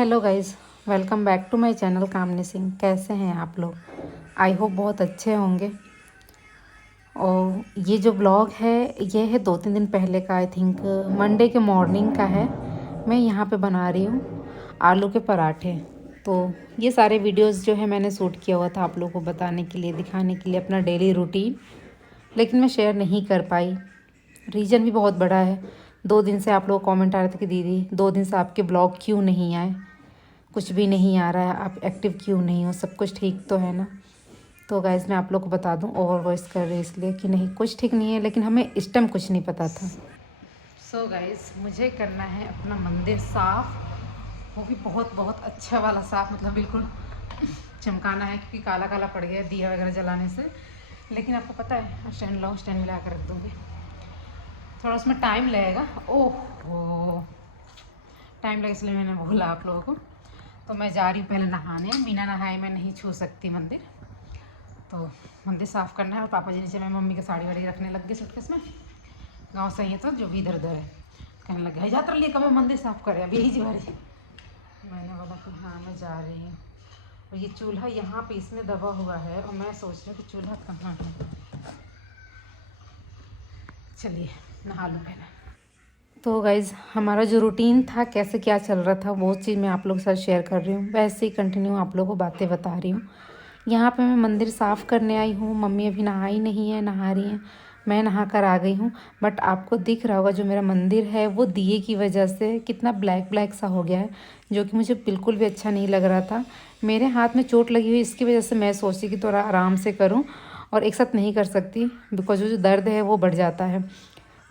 Hello guys, welcome back to my channel Kamini Singh. कैसे हैं आप लोग? आई होप बहुत अच्छे होंगे। और ये जो ब्लॉग है ये है 2-3 दिन पहले का, आई थिंक मंडे के मॉर्निंग का है। मैं यहाँ पे बना रही हूँ आलू के पराठे। तो ये सारे वीडियोस जो है मैंने शूट किया हुआ था आप लोगों को बताने के लिए, दिखाने के लिए अपना डेली रूटीन, लेकिन मैं शेयर नहीं कर पाई। रीज़न भी बहुत बड़ा है। 2 दिन से आप लोग कमेंट आ रहे थे कि दीदी 2 दिन से आपके ब्लॉग क्यों नहीं आए, कुछ भी नहीं आ रहा है, आप एक्टिव क्यों नहीं हो, सब कुछ ठीक तो है ना। तो गाइज़ मैं आप लोग को बता दूं, ओवर वॉइस कर रही इसलिए कि नहीं कुछ ठीक नहीं है, लेकिन हमें इस टाइम कुछ नहीं पता था। सो गाइज़ मुझे करना है अपना मंदिर साफ़, वो भी बहुत बहुत अच्छा वाला साफ़, मतलब बिल्कुल चमकाना है क्योंकि काला काला पड़ गया दिया वगैरह जलाने से। लेकिन आपको पता है स्टैंड लाऊं, स्टैंड मिला कर रख दूँगी, थोड़ा उसमें टाइम लगेगा। ओह टाइम लगे इसलिए मैंने बोला आप लोगों को। तो मैं जा रही हूँ पहले नहाने, बिना नहाए मैं नहीं छू सकती मंदिर। तो मंदिर साफ़ करना है। और पापा जी नीचे, मैं मम्मी की साड़ी वाड़ी रखने लग गई सूटकेस में। गांव से ही है तो जो भी इधर उधर है कहने लग गया जातर लिए कब मंदिर साफ़ करे अभी यही जी बारी। मैंने बोला कि हाँ मैं जा रही हूँ। और ये चूल्हा यहाँ पे इसमें दबा हुआ है और मैं सोच रही हूँ कि चूल्हा कहाँ है। चलिए नहा लूँ पहले। तो गाइज़ हमारा जो रूटीन था, कैसे क्या चल रहा था, वो चीज़ मैं आप लोगों के साथ शेयर कर रही हूँ। वैसे ही कंटिन्यू आप लोगों को बातें बता रही हूँ। यहाँ पे मैं मंदिर साफ़ करने आई हूँ। मम्मी अभी नहाई नहीं है, नहा रही हैं। मैं नहा कर आ गई हूँ। बट आपको दिख रहा होगा जो मेरा मंदिर है वो दिए की वजह से कितना ब्लैक ब्लैक सा हो गया है, जो कि मुझे बिल्कुल भी अच्छा नहीं लग रहा था। मेरे हाथ में चोट लगी हुई, इसकी वजह से मैं सोची कि थोड़ा आराम से करूँ और एक साथ नहीं कर सकती, बिकॉज जो दर्द है वो बढ़ जाता है।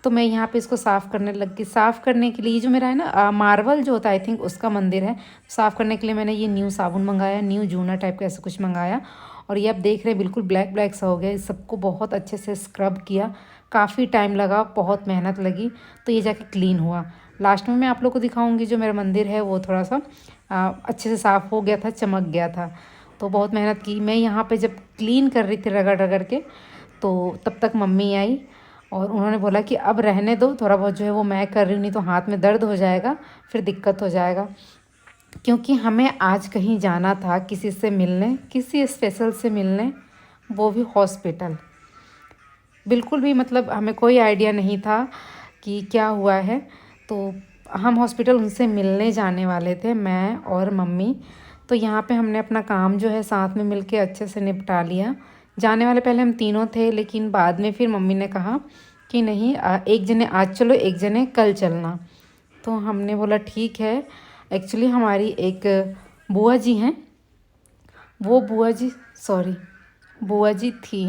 तो मैं यहाँ पे इसको साफ़ करने लग गई। साफ़ करने के लिए जो मेरा है ना मार्बल जो होता है, आई थिंक उसका मंदिर है। साफ़ करने के लिए मैंने ये न्यू साबुन मंगाया, न्यू जूना टाइप का ऐसा कुछ मंगाया। और ये आप देख रहे हैं बिल्कुल ब्लैक ब्लैक सा हो गया। इस सबको बहुत अच्छे से स्क्रब किया, काफ़ी टाइम लगा, बहुत मेहनत लगी, तो ये जाके क्लीन हुआ। लास्ट में मैं आप लोग को दिखाऊँगी जो मेरा मंदिर है वो थोड़ा सा अच्छे से साफ़ हो गया था, चमक गया था। तो बहुत मेहनत की मैं यहाँ पर जब क्लीन कर रही थी रगड़ रगड़ के, तो तब तक मम्मी आई और उन्होंने बोला कि अब रहने दो, थोड़ा बहुत जो है वो मैं कर रही हूँ, नहीं तो हाथ में दर्द हो जाएगा, फिर दिक्कत हो जाएगा। क्योंकि हमें आज कहीं जाना था किसी से मिलने, किसी स्पेशल से मिलने, वो भी हॉस्पिटल। बिल्कुल भी मतलब हमें कोई आइडिया नहीं था कि क्या हुआ है। तो हम हॉस्पिटल उनसे मिलने जाने वाले थे, मैं और मम्मी। तो यहाँ पे हमने अपना काम जो है साथ में मिलके अच्छे से निपटा लिया। जाने वाले पहले हम तीनों थे, लेकिन बाद में फिर मम्मी ने कहा कि नहीं एक जने आज चलो, एक जने कल चलना। तो हमने बोला ठीक है। एक्चुअली हमारी एक बुआ जी हैं, वो बुआ जी थी।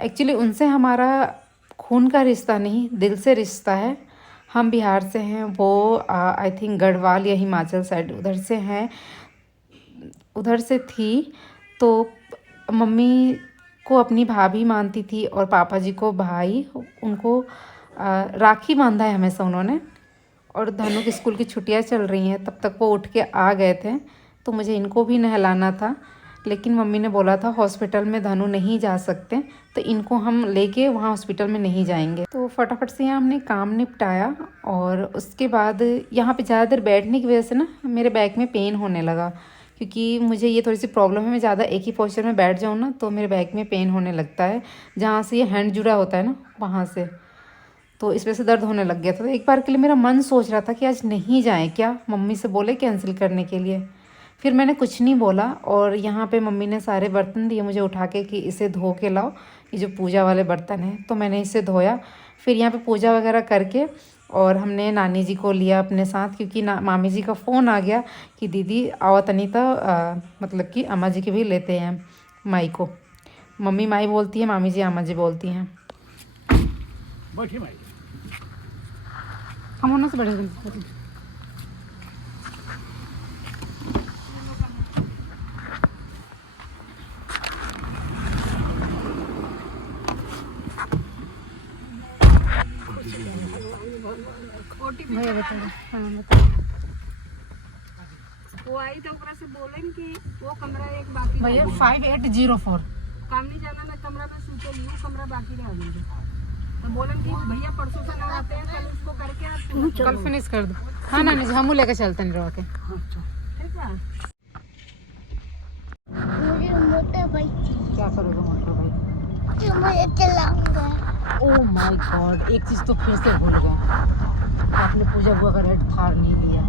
एक्चुअली उनसे हमारा खून का रिश्ता नहीं, दिल से रिश्ता है। हम बिहार से हैं, वो आई थिंक गढ़वाल या हिमाचल साइड उधर से हैं, उधर से थी। तो मम्मी को अपनी भाभी मानती थी और पापा जी को भाई। उनको राखी बांधा है हमेशा उन्होंने। और धनु की स्कूल की छुट्टियां चल रही हैं, तब तक वो उठ के आ गए थे, तो मुझे इनको भी नहलाना था। लेकिन मम्मी ने बोला था हॉस्पिटल में धनु नहीं जा सकते, तो इनको हम लेके वहाँ हॉस्पिटल में नहीं जाएंगे। तो फटाफट से यहाँ हमने काम निपटाया। और उसके बाद यहाँ पे ज़्यादा देर बैठने की वजह से ना मेरे बैक में पेन होने लगा, क्योंकि मुझे ये थोड़ी सी प्रॉब्लम है। मैं ज़्यादा एक ही पोस्चर में बैठ जाऊँ ना तो मेरे बैक में पेन होने लगता है, जहाँ से ये हैंड जुड़ा होता है ना वहाँ से। तो इस वजह से दर्द होने लग गया था। तो एक बार के लिए मेरा मन सोच रहा था कि आज नहीं जाएं क्या, मम्मी से बोले कैंसिल करने के लिए। फिर मैंने कुछ नहीं बोला। और यहाँ पे मम्मी ने सारे बर्तन दिए मुझे उठा के कि इसे धो के लाओ, ये जो पूजा वाले बर्तन हैं। तो मैंने इसे धोया। फिर यहाँ पे पूजा वगैरह करके और हमने नानी जी को लिया अपने साथ, क्योंकि मामी जी का फ़ोन आ गया कि दीदी आओ तनीता, मतलब कि अम्मा जी के भी लेते हैं माई को। मम्मी माई बोलती है, मामी जी अम्मा जी बोलती हैं। हम उन्होंने से बड़े भैया बताओ। हाँ बताओ। वो आई तो ओकरा से बोलेन कि वो कमरा एक बाकी भैया 5804 काम नहीं जाना, मैं कमरा में सूते लियो, कमरा बाकी रह गई। तो बोलन कि भैया परसों से लगाते हैं, कल उसको करके आप कल फिनिश कर दो। हाँ नानी जी, हम लेके चलते हैं रवा के। ठीक है। मुझे मोटर बाइक क्या करोगे मोटर बाइक? मुझे चलाऊंगा। ओह माय गॉड, एक चीज़ तो फिर से भूल गए, आपने पूजा बुआ का रेड थार नहीं लिया।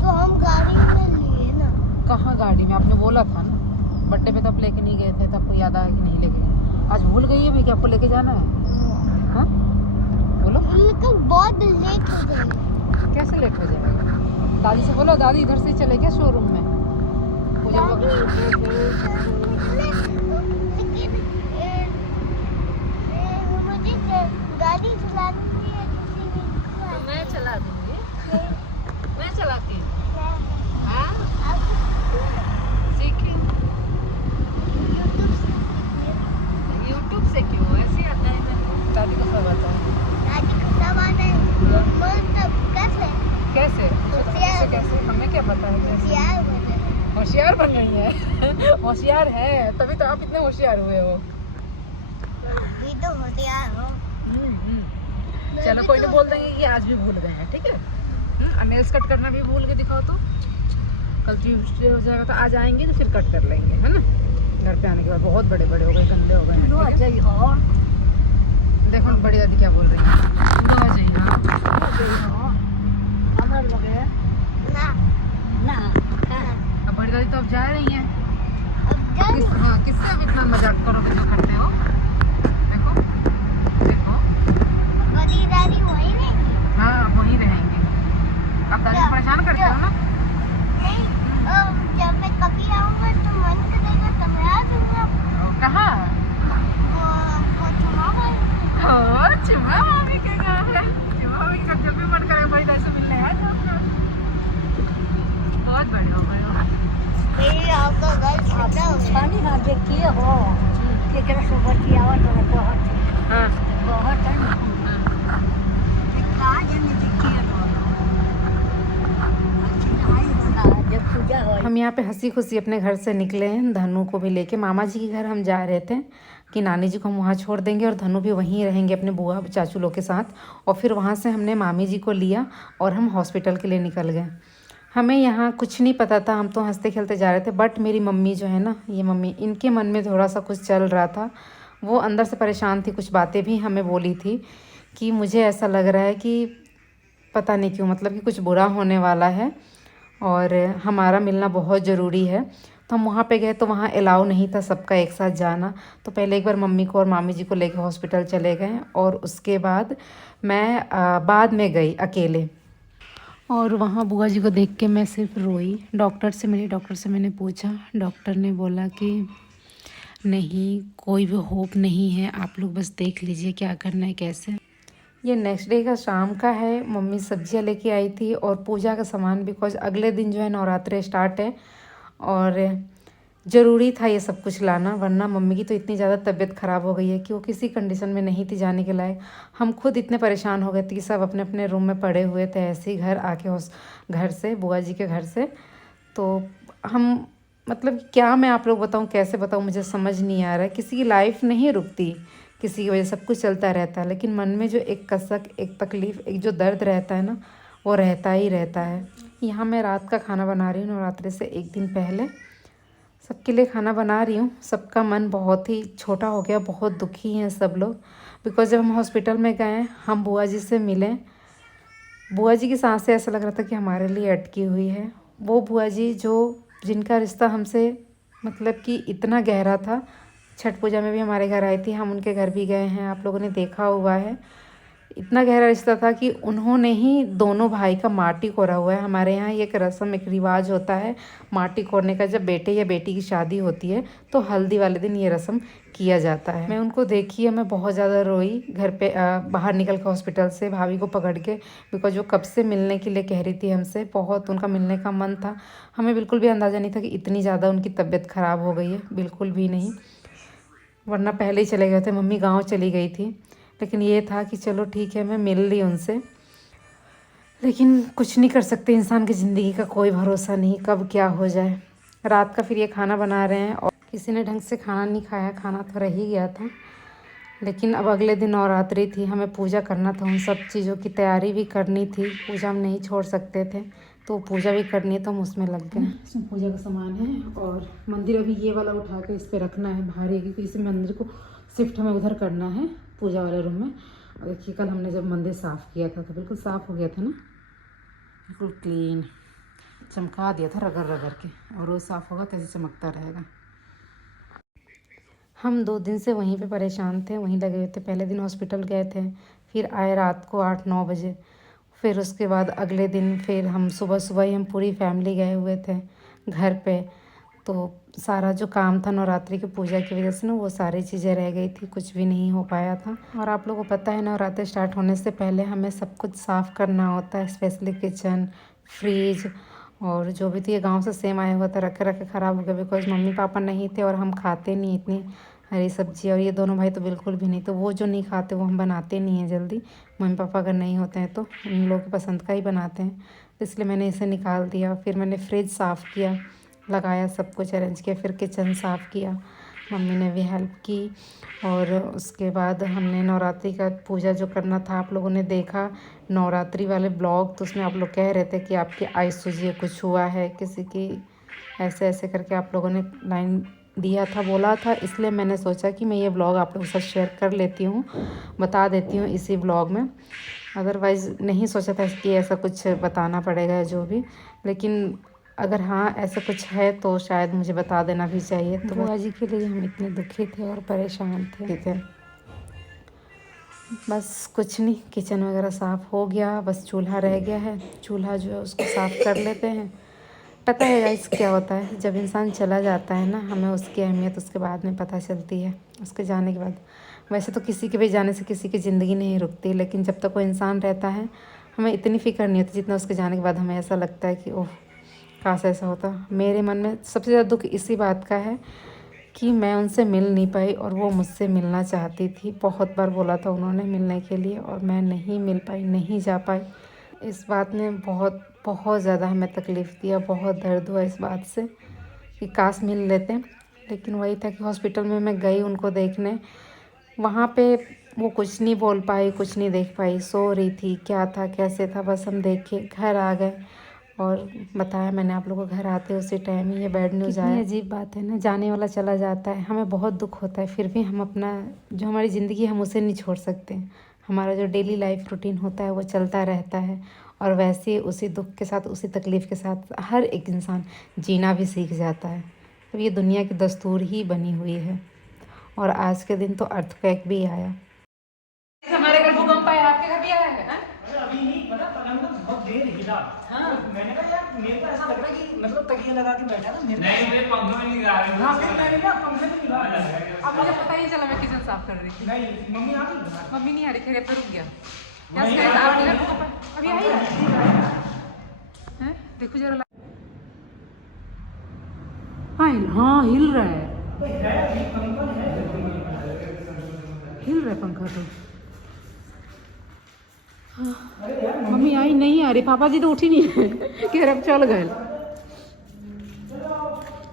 तो हम गाड़ी में लिए ना। कहाँ गाड़ी में? आपने बोला था ना बर्थडे पे, तब लेके नहीं गए थे, तब को याद आया कि नहीं लेके गए। आज भूल गई है भी कि आपको लेके जाना है? हाँ बोलो। लेकिन बहुत लेट हो जाएगा। कैसे लेट हो जाएगा? दादी से बोलो, दादी इधर से चले क्या शोरूम में? पूजा गाड़ी बुआ इधर से लेकिन मुझे गाड़ी चलानी है किसी ने। तो मैं चला दूंगी, मैं चलाती हूँ। हाँ सीखेंगे। यूट्यूब से क्यों, ऐसे आता है मेरे दादी को सब आता है। दादी को सब आता है। मतलब कैसे? कैसे? होशियार। कैसे? हमें क्या पता है कैसे? होशियार बने। होशियार बन रही है। होशियार है तभी तो आप इतने होशियार हुए हो। भी तो होशियार हो। चलो कोई नहीं, बोल देंगे कि आज भी भूल गए हैं, ठीक है। और नेल्स कट करना भी भूल के दिखाओ तो कल ट्यूसडे हो जाएगा, तो आज आएंगे तो फिर कट कर लेंगे, है ना। घर पे आने के बाद बहुत बड़े बड़े हो गए, गंदे हो गए हैं, ठीक है? देखो बड़ी दादी क्या बोल रही है। सुबह आ जाइए। अमर वगैरह ना ना ना। अब बड़ी दादी तो अब जा रही हैं। अब जब हाँ, किससे अब इतना मजाक करोगे जो करते हो? देखो देखो, बड़ी दादी वही नहीं। हाँ वहीं रहेंगे। अब दादी को परेशान करते हो ना। नहीं, जब मैं कभी आऊंगा तो मन करेगा तो मैं आ जाऊंगा। कहाँ? वो तुम्हारा चिमा मामी के घर है। चिमा मामी का जब भी मन करे बड़ी दादी से मिलने आ जाओ। बहुत बढ़िया हो गए हो। मेरी आपका घर छोटा हो गया। छानी ना देखिए हो कि कैसे सुबह की आवाज तो बहुत हाँ बहुत है ना। आज नहीं देखिए जब पूजा हो। हम यहाँ पे हंसी खुशी अपने घर से निकले हैं, धनु को भी लेके। मामा जी के घर हम जा रहे थे कि नानी जी को हम वहाँ छोड़ देंगे और धनु भी वहीं रहेंगे अपने बुआ चाचू लोग के साथ। और फिर वहाँ से हमने मामी जी को लिया और हम हॉस्पिटल के लिए निकल गए। हमें यहाँ कुछ नहीं पता था, हम तो हंसते खेलते जा रहे थे। बट मेरी मम्मी जो है ना, ये मम्मी, इनके मन में थोड़ा सा कुछ चल रहा था। वो अंदर से परेशान थी, कुछ बातें भी हमें बोली थी कि मुझे ऐसा लग रहा है कि पता नहीं क्यों, मतलब कि कुछ बुरा होने वाला है और हमारा मिलना बहुत ज़रूरी है। तो हम वहाँ पे गए तो वहाँ अलाउ नहीं था सबका एक साथ जाना। तो पहले एक बार मम्मी को और मामी जी को लेकर हॉस्पिटल चले गए और उसके बाद मैं बाद में गई अकेले। और वहाँ बुआ जी को देख के मैं सिर्फ रोई। डॉक्टर से मैंने पूछा, डॉक्टर ने बोला कि नहीं, कोई भी होप नहीं है, आप लोग बस देख लीजिए क्या करना है कैसे। ये नेक्स्ट डे का शाम का है। मम्मी सब्जियां लेके आई थी और पूजा का सामान, बिकॉज अगले दिन जो है नवरात्रे स्टार्ट है और ज़रूरी था ये सब कुछ लाना, वरना मम्मी की तो इतनी ज़्यादा तबीयत ख़राब हो गई है कि वो किसी कंडीशन में नहीं थी जाने के लायक। हम खुद इतने परेशान हो गए थे कि सब अपने अपने रूम में पड़े हुए थे ऐसे ही घर आके घर से, बुआ जी के घर से। तो हम मतलब क्या मैं आप लोग बताऊँ, कैसे बताऊँ, मुझे समझ नहीं आ रहा है। किसी की लाइफ नहीं रुकती, किसी की वजह सब कुछ चलता रहता है, लेकिन मन में जो एक कसक, एक तकलीफ़, एक जो दर्द रहता है ना, वो रहता ही रहता है। यहाँ मैं रात का खाना बना रही हूँ, नवरात्रि से एक दिन पहले सबके लिए खाना बना रही हूँ। सबका मन बहुत ही छोटा हो गया, बहुत दुखी हैं सब लोग। बिकॉज जब हम हॉस्पिटल में गए, हम बुआ जी से मिले, बुआ जी की सांसें ऐसा लग रहा था कि हमारे लिए अटकी हुई है। वो बुआ जी जिनका रिश्ता हमसे मतलब कि इतना गहरा था, छठ पूजा में भी हमारे घर आई थी, हम उनके घर भी गए हैं, आप लोगों ने देखा हुआ है। इतना गहरा रिश्ता था कि उन्होंने ही दोनों भाई का माटी कोड़ा हुआ है। हमारे यहाँ एक रस्म, एक रिवाज होता है माटी कोड़ने का। जब बेटे या बेटी की शादी होती है तो हल्दी वाले दिन ये रस्म किया जाता है। मैं उनको देखी है, मैं बहुत ज़्यादा रोई घर पे बाहर निकल के हॉस्पिटल से भाभी को पकड़ के, बिकॉज वो कब से मिलने के लिए कह रही थी हमसे, बहुत उनका मिलने का मन था। हमें बिल्कुल भी अंदाज़ा नहीं था कि इतनी ज़्यादा उनकी तबीयत ख़राब हो गई है, बिल्कुल भी नहीं, वरना पहले ही चले गए थे। मम्मी गाँव चली गई थी, लेकिन ये था कि चलो ठीक है, मैं मिल ली उनसे। लेकिन कुछ नहीं कर सकते, इंसान की ज़िंदगी का कोई भरोसा नहीं, कब क्या हो जाए। रात का फिर ये खाना बना रहे हैं और किसी ने ढंग से खाना नहीं खाया, खाना तो रह ही गया था। लेकिन अब अगले दिन नवरात्रि थी, हमें पूजा करना था, उन सब चीज़ों की तैयारी भी करनी थी, पूजा हम नहीं छोड़ सकते थे, तो पूजा भी करनी है तो हम उसमें लग गए। इसमें पूजा का सामान है और मंदिर अभी ये वाला उठा के इस पर रखना है भारी, क्योंकि इस मंदिर को शिफ्ट हमें उधर करना है पूजा वाले रूम में। और देखिए कल हमने जब मंदिर साफ़ किया था तो बिल्कुल साफ़ हो गया था ना, बिल्कुल क्लीन, चमका दिया था रगड़ रगड़ के, और रोज़ साफ़ होगा कैसे चमकता रहेगा। हम 2 दिन से वहीं पे परेशान थे, वहीं लगे हुए थे। पहले दिन हॉस्पिटल गए थे, फिर आए रात को 8-9 बजे, फिर उसके बाद अगले दिन फिर हम सुबह सुबह ही हम पूरी फैमिली गए हुए थे घर पे। तो सारा जो काम था नवरात्रि की पूजा की वजह से ना, वो सारी चीज़ें रह गई थी, कुछ भी नहीं हो पाया था। और आप लोगों को पता है नवरात्रि स्टार्ट होने से पहले हमें सब कुछ साफ़ करना होता है, स्पेशली किचन, फ्रिज, और जो भी थी ये गांव से सेम आया हुआ था, रखे रखे ख़राब हो गया, बिकॉज मम्मी पापा नहीं थे और हम खाते नहीं इतनी हरी सब्जी, और ये दोनों भाई तो बिल्कुल भी नहीं, तो वो जो नहीं खाते वो हम बनाते नहीं हैं जल्दी। मम्मी पापा अगर नहीं होते हैं तो उन लोगों की पसंद का ही बनाते हैं, तो इसलिए मैंने इसे निकाल दिया। फिर मैंने फ्रिज साफ़ किया, लगाया, सब कुछ अरेंज किया, फिर किचन साफ़ किया, मम्मी ने भी हेल्प की। और उसके बाद हमने नवरात्रि का पूजा जो करना था, आप लोगों ने देखा नवरात्रि वाले ब्लॉग, तो उसमें आप लोग कह रहे थे कि आपकी आइस सूजी कुछ हुआ है किसी की, ऐसे ऐसे करके आप लोगों ने लाइन दिया था, बोला था, इसलिए मैंने सोचा कि मैं ये ब्लॉग आप लोगों के साथ शेयर कर लेती हूँ, बता देती हूँ इसी ब्लॉग में। अदरवाइज़ नहीं सोचा था कि ऐसा कुछ बताना पड़ेगा जो भी, लेकिन अगर हाँ ऐसा कुछ है तो शायद मुझे बता देना भी चाहिए। तो बुआ जी के लिए हम इतने दुखी थे और परेशान थे। बस कुछ नहीं, किचन वगैरह साफ़ हो गया, बस चूल्हा रह गया है, चूल्हा जो है उसको साफ़ कर लेते हैं। पता है गाइस क्या होता है, जब इंसान चला जाता है ना, हमें उसकी अहमियत उसके बाद में पता चलती है, उसके जाने के बाद। वैसे तो किसी के भी जाने से किसी की ज़िंदगी नहीं रुकती, लेकिन जब तक वो इंसान रहता है हमें इतनी फ़िक्र नहीं होती जितना उसके जाने के बाद हमें ऐसा लगता है कि ओह काश ऐसा होता। मेरे मन में सबसे ज़्यादा दुख इसी बात का है कि मैं उनसे मिल नहीं पाई और वो मुझसे मिलना चाहती थी। बहुत बार बोला था उन्होंने मिलने के लिए और मैं नहीं मिल पाई, नहीं जा पाई। इस बात ने बहुत बहुत ज़्यादा हमें तकलीफ़ दिया, बहुत दर्द हुआ इस बात से कि काश मिल लेते। लेकिन वही था कि हॉस्पिटल में मैं गई उनको देखने, वहाँ पे वो कुछ नहीं बोल पाई, कुछ नहीं देख पाई, सो रही थी, क्या था कैसे था बस हम देखे, घर आ गए और बताया मैंने आप लोगों को। घर आते उसी टाइम ही ये बैड न्यूज़ आया। अजीब बात है ना, जाने वाला चला जाता है, हमें बहुत दुख होता है, फिर भी हम अपना जो हमारी ज़िंदगी हम उसे नहीं छोड़ सकते। हमारा जो डेली लाइफ रूटीन होता है वो चलता रहता है, और वैसे ही उसी दुख के साथ, उसी तकलीफ़ के साथ हर एक इंसान जीना भी सीख जाता है। तो ये दुनिया की दस्तूर ही बनी हुई है। और आज के दिन तो अर्थक्वेक भी आया। हमारे घर भूकंप आया, आपके घर भी आया है? अरे अभी नहीं पता, पलंग तो बहुत देर हिला। हाँ मैंने कहा यार मेरे को ऐसा लग रहा है कि मतलब तकिया लगा के बैठा ना मेरे नहीं मैं पंखा में नहीं गा रही हूँ। हाँ फिर मैंने ना पंखे में निकाल दिया। अब मुझे पता ही चला मैं किचन साफ कर रही थी। नहीं मम्मी आ गई। मम्मी नहीं आ रही थी, फिर रुक गया। नहीं, यस गाइस, आपके घर भूकंप अभी आई है? देखो जरा। हाँ हिल रहा है, हिल रहा है पंखा तो। हाँ। मम्मी आई नहीं आ रही, पापा जी तो उठी नहीं है कि अब चल गए।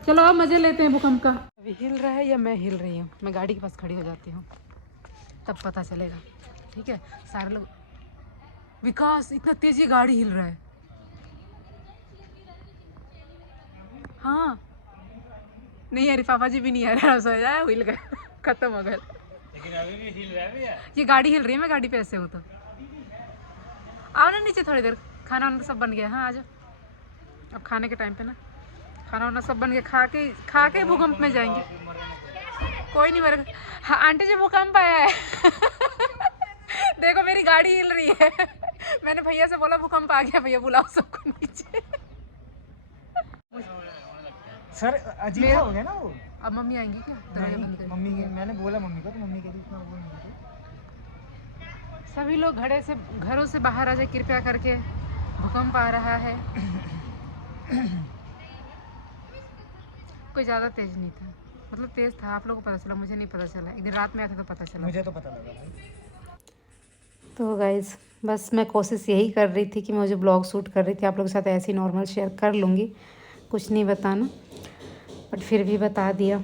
चलो अब मजे लेते हैं भूकंप का। अभी हिल रहा है या मैं हिल रही हूँ? मैं गाड़ी के पास खड़ी हो जाती हूँ तब पता चलेगा, ठीक है? सारे लोग, विकास इतना तेज ये गाड़ी हिल रहा है। हाँ नहीं अरे पापा जी भी नहीं आ रहा, सो जाए हिल गए, खत्म हो गए। लेकिन अभी भी हिल रहा है भैया। ये गाड़ी हिल रही है, मैं गाड़ी पे ऐसे हूँ तो। आओ ना नीचे थोड़ी देर, खाना वाना सब बन गया। हाँ आ जाओ, अब खाने के टाइम पे ना, खाना वाना सब बन गया, खा के भूकंप में जाएंगे। कोई नहीं मरेगा। हाँ आंटी जी भूकंप आया है देखो मेरी गाड़ी हिल रही है मैंने भैया से बोला भूकंप आ गया, भैया बुलाओ सबको नीचे सर अजीब सा हो गया ना वो। अब मम्मी आएंगी क्या? दरवाजा बंद कर। मम्मी के मैंने बोला मम्मी को, तो मम्मी कह रही इतना वो नहीं है। सभी लोग घरों से बाहर आ जाए कृपया करके, भूकंप आ रहा है। कोई ज़्यादा तेज नहीं था, मतलब तेज था, आप लोगों को पता चला, मुझे नहीं पता चला। एक दिन रात में आया था तो पता चला। मुझे तो पता लगा भाई। तो गाइज़ बस मैं कोशिश यही कर रही थी कि मैं जो ब्लॉग शूट कर रही थी आप लोगों के साथ ऐसे ही नॉर्मल शेयर कर लूँगी, कुछ नहीं बताना, बट फिर भी बता दिया।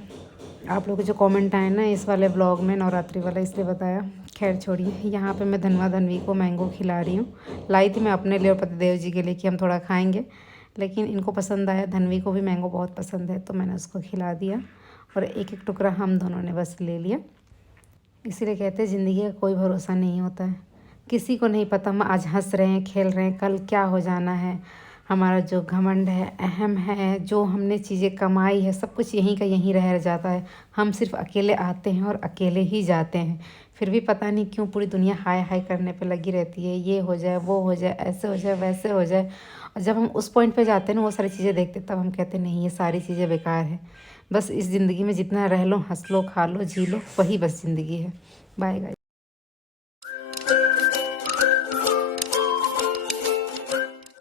आप लोग के जो कमेंट आए ना इस वाले ब्लॉग में, नवरात्रि वाला, इसलिए बताया। खैर छोड़िए। यहाँ पे मैं धनवा धनवी को मैंगो खिला रही हूँ। लाई थी मैं अपने लिए और पतिदेव जी के लिए कि हम थोड़ा खाएंगे, लेकिन इनको पसंद आया। धनवी को भी मैंगो बहुत पसंद है तो मैंने उसको खिला दिया और एक एक टुकड़ा हम दोनों ने बस ले लिया। इसीलिए कहते हैं ज़िंदगी का कोई भरोसा नहीं होता है, किसी को नहीं पता हम आज हंस रहे हैं, खेल रहे हैं, कल क्या हो जाना है। हमारा जो घमंड है, अहम है, जो हमने चीज़ें कमाई है, सब कुछ यहीं का यहीं रह जाता है। हम सिर्फ अकेले आते हैं और अकेले ही जाते हैं। फिर भी पता नहीं क्यों पूरी दुनिया हाय हाय करने पे लगी रहती है, ये हो जाए, वो हो जाए, ऐसे हो जाए, वैसे हो जाए। और जब हम उस पॉइंट पे जाते हैं ना, वो सारी चीज़ें देखते, तब हम कहते नहीं, ये सारी चीज़ें बेकार है। बस इस ज़िंदगी में जितना रह लो, हंस लो, खा लो, जी लो, वही बस ज़िंदगी है। Bye guys.